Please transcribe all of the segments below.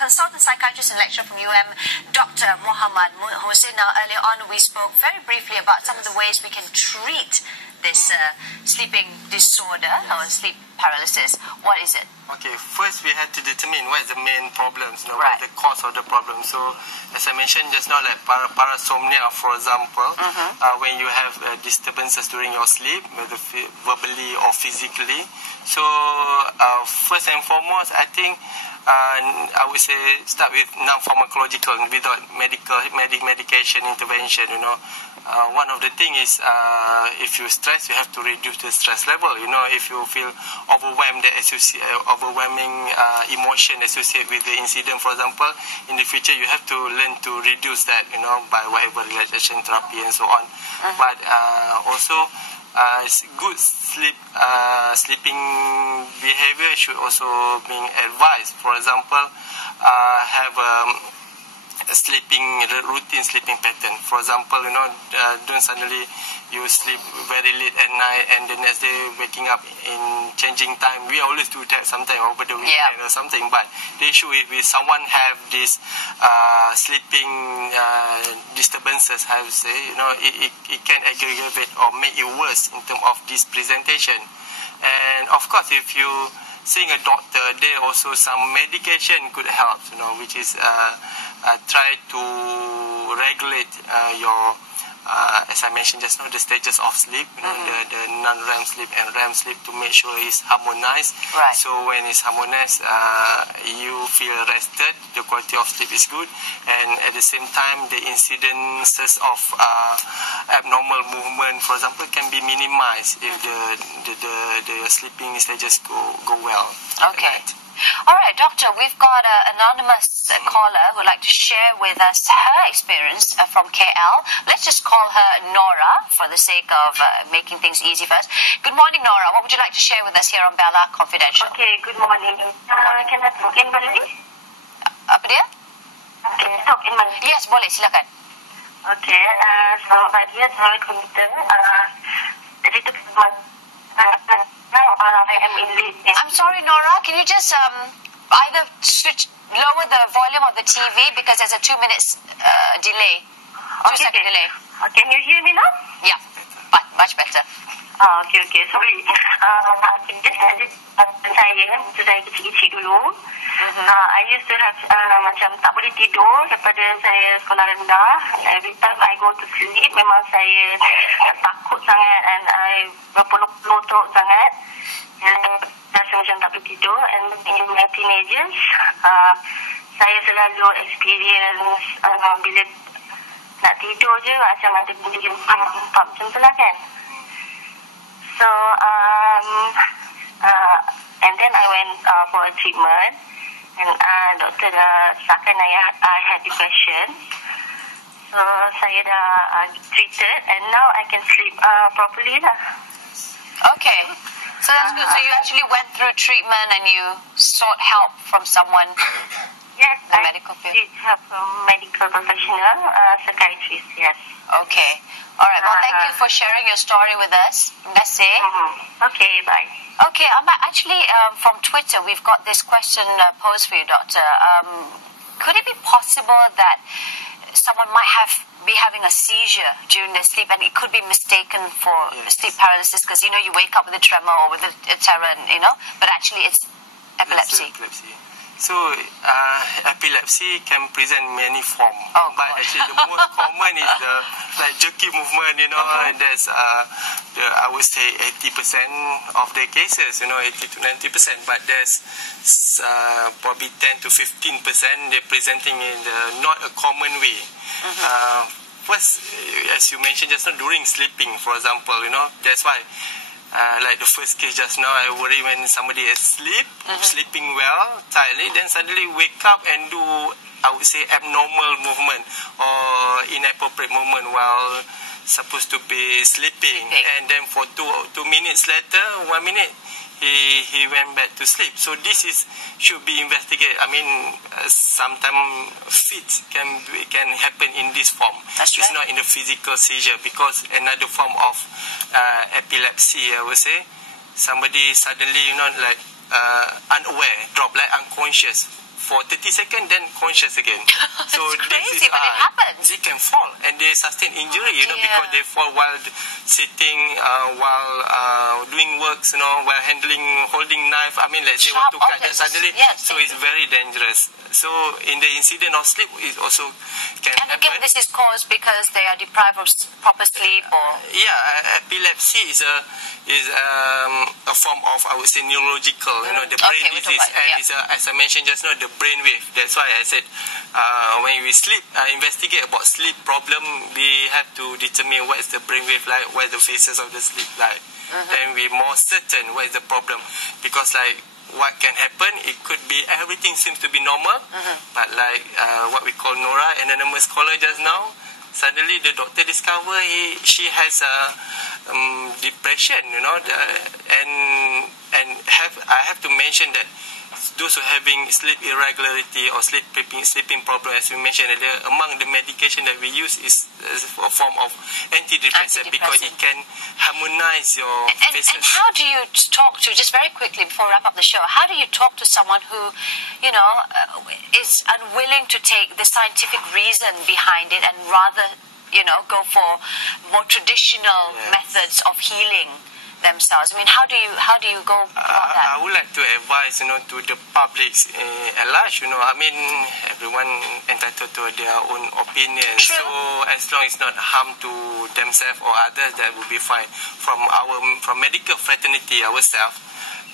consultant psychiatrist and lecturer from Dr. Muhsin. Now, earlier on, we spoke very briefly about some of the ways we can treat this sleeping disorder or sleep paralysis. What is it? Okay, first we had to determine what is the main problems, what is the cause of the problem. So, as I mentioned just now, like parasomnia, for example, when you have disturbances during your sleep, whether verbally or physically. So, first and foremost, I think I would say start with non-pharmacological, without medication intervention. One of the things is if you stress, you have to reduce the stress level. If you feel overwhelmed, overwhelming emotion associated with the incident, for example, in the future you have to learn to reduce that, by whatever relaxation therapy and so on. But also, good sleeping behavior should also be advised. For example, have a sleeping pattern. For example, don't suddenly you sleep very late at night and the next day waking up in changing time. We always do that sometimes over the weekend or something. But the issue is if someone have this sleeping disturbances, I would say, it can aggravate or make it worse in terms of this presentation. And of course, if you seeing a doctor, there also some medication could help, which is try to regulate your, as I mentioned just now, the stages of sleep, the non-REM sleep and REM sleep, to make sure it's harmonized. Right. So when it's harmonized, you feel rested, the quality of sleep is good, and at the same time, the incidences of abnormal movement, for example, can be minimized if the sleeping stages go well. Okay. All right, Doctor, we've got an anonymous caller who would like to share with us her experience from KL. Let's just call her Nora for the sake of making things easy for us. Good morning, Nora. What would you like to share with us here on Bella Confidential? Okay, good morning. Can I talk in Malay? Apa dia? Can I talk in Malay? Yes, boleh. Silakan. Okay, selamat pagi. Assalamualaikum. I'm sorry, Nora. Can you just either lower the volume of the TV because there's a 2 minutes delay, 2-second delay. Can you hear me now? Yeah, but much better. Okay. Sorry. Saya kecil-kecil dulu. I used to have macam tak boleh tidur daripada saya sekolah rendah. Every time I go to sleep, memang saya takut sangat and I berpeluh-peluh sangat. Rasa macam tak boleh tidur. And in my teenagers, saya selalu experience bila nak tidur je macam ada benda jemput macam tu lah kan. So, and then I went for a treatment, and doktor sakan I had depression. So, saya dah treated, and now I can sleep properly lah. Okay, so that's good. So you actually went through treatment and you sought help from someone? Yes, the medical field. I did help from medical professional, psychiatrist, yes. Okay. All right. Well, thank you for sharing your story with us. Merci. Okay, bye. Okay. Actually, from Twitter, we've got this question posed for you, Doctor. Could it be possible that someone might be having a seizure during their sleep, and it could be mistaken for sleep paralysis because, you wake up with a tremor or with a terror, but actually it's epilepsy. So, epilepsy can present many forms, but actually the most common is the jerky movement, and that's I would say 80% of the cases, 80 to 90%, but there's probably 10 to 15% they're presenting in not a common way. First, as you mentioned just now, during sleeping, for example, that's why like the first case just now, I worry when somebody is sleeping well, tightly, then suddenly wake up and do, I would say, abnormal movement or inappropriate movement while supposed to be sleeping. And then for 2 minutes later, 1 minute, he went back to sleep. So this should be investigated. I mean, sometimes fits can happen in this form. It's not in the physical seizure, because another form of epilepsy, I would say, somebody suddenly, unaware, drop like unconscious for 30 seconds, then conscious again. So it's crazy, this is, but it happens. They can fall and they sustain injury, because they fall while sitting, while doing works, while holding knife. I mean, let's say want to cut that suddenly. So it's very dangerous. So in the incident of sleep, it also can happen. And again, this is caused because they are deprived of proper sleep, or epilepsy is a form of, I would say, neurological, the brain disease, and it's as I mentioned just now, the brain wave. That's why I said when we sleep, investigate about sleep problem, we have to determine what is the brain wave like, what is the phases of the sleep like. Then we're more certain what is the problem, because what can happen, it could be everything seems to be normal, but what we call Nora, anonymous caller just now, suddenly the doctor discover she has depression, and I have to mention that those who are having sleep irregularity or sleeping problem, as we mentioned earlier, among the medication that we use is a form of antidepressant, because it can harmonize your faces. And how do you talk to, just very quickly before we wrap up the show, how do you talk to someone who, is unwilling to take the scientific reason behind it and rather, go for more traditional methods of healing themselves? I mean, how do you go about that? I would like to advise, to the public at large, I mean, everyone entitled to their own opinion. True. So as long as it's not harm to themselves or others, that will be fine. From medical fraternity ourselves,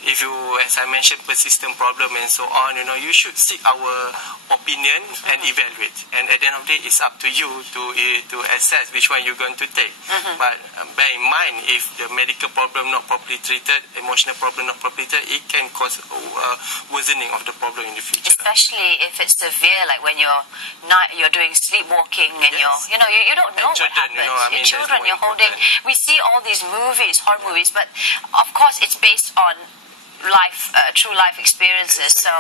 if you, as I mentioned, persistent problem and so on, you should seek our opinion and evaluate. And at the end of the day, it's up to you to assess which one you're going to take. But bear in mind, if the medical problem not properly treated, emotional problem not properly treated, it can cause worsening of the problem in the future. Especially if it's severe, like when you're doing sleepwalking and you don't know what happens. Children, you're holding. We see all these movies, horror movies, but of course it's based on true life experiences. So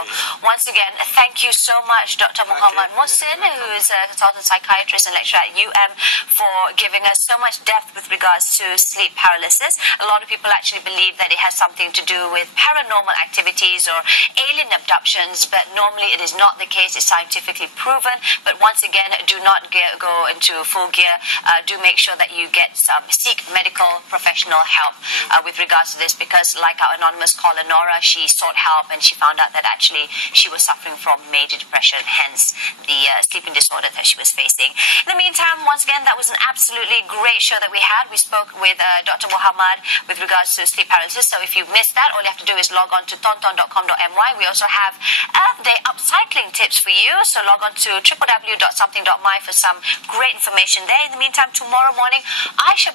once again, thank you so much, Dr. Muhammad Muhsin, who is a consultant psychiatrist and lecturer at UM, for giving us so much depth with regards to sleep paralysis. A lot of people actually believe that it has something to do with paranormal activities or alien abductions, but normally it is not the case. It's scientifically proven. But once again, do not go into full gear. Do make sure that you seek medical professional help with regards to this, because like our anonymous caller Nora, she sought help and she found out that actually she was suffering from major depression, hence the sleeping disorder that she was facing. In the meantime, once again, that was an absolutely great show that we had. We spoke with Dr. Muhammad with regards to sleep paralysis. So if you missed that, all you have to do is log on to tonton.com.my. We also have Earth Day upcycling tips for you. So log on to www.something.my for some great information there. In the meantime, tomorrow morning, I shall be